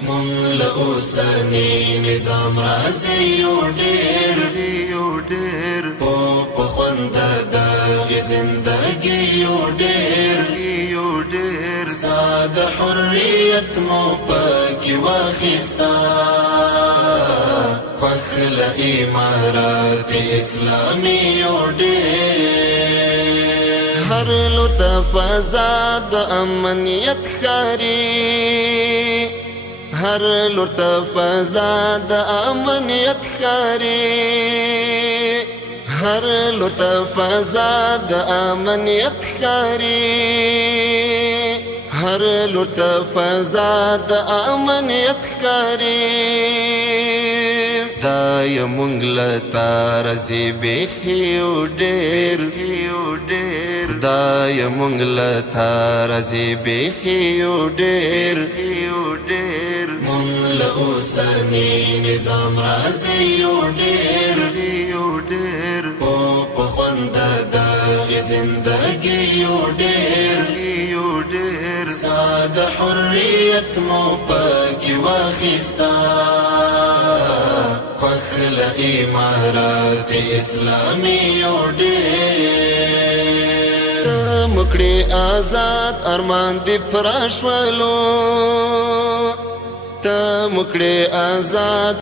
مون له اوسنی نظام راځي یو ډېر په خوند دغه زندګي یو ډېر ساده حریت مو پکې واخیستا فخر امارات اسلامي یو ډېر هر لطف فزاد امنیت خاري هر لطف فزاد امنیت خاري هر لطف فزاد امنیت خاري هر لطف فزاد امنیت خاري دا یمونږ لتا رزي بخیو ډېر دا یمونږ لتا رزي بخیو ډېر مون له اوسنی نظام راځي یو ډېر په خوند دغه زندګي یو ډېر ساده حریت مو پکې واخیستا فخر امارات اسلامي یو ډېر مکړې آزاد ارمان دې پراشولو ته مکړې آزاد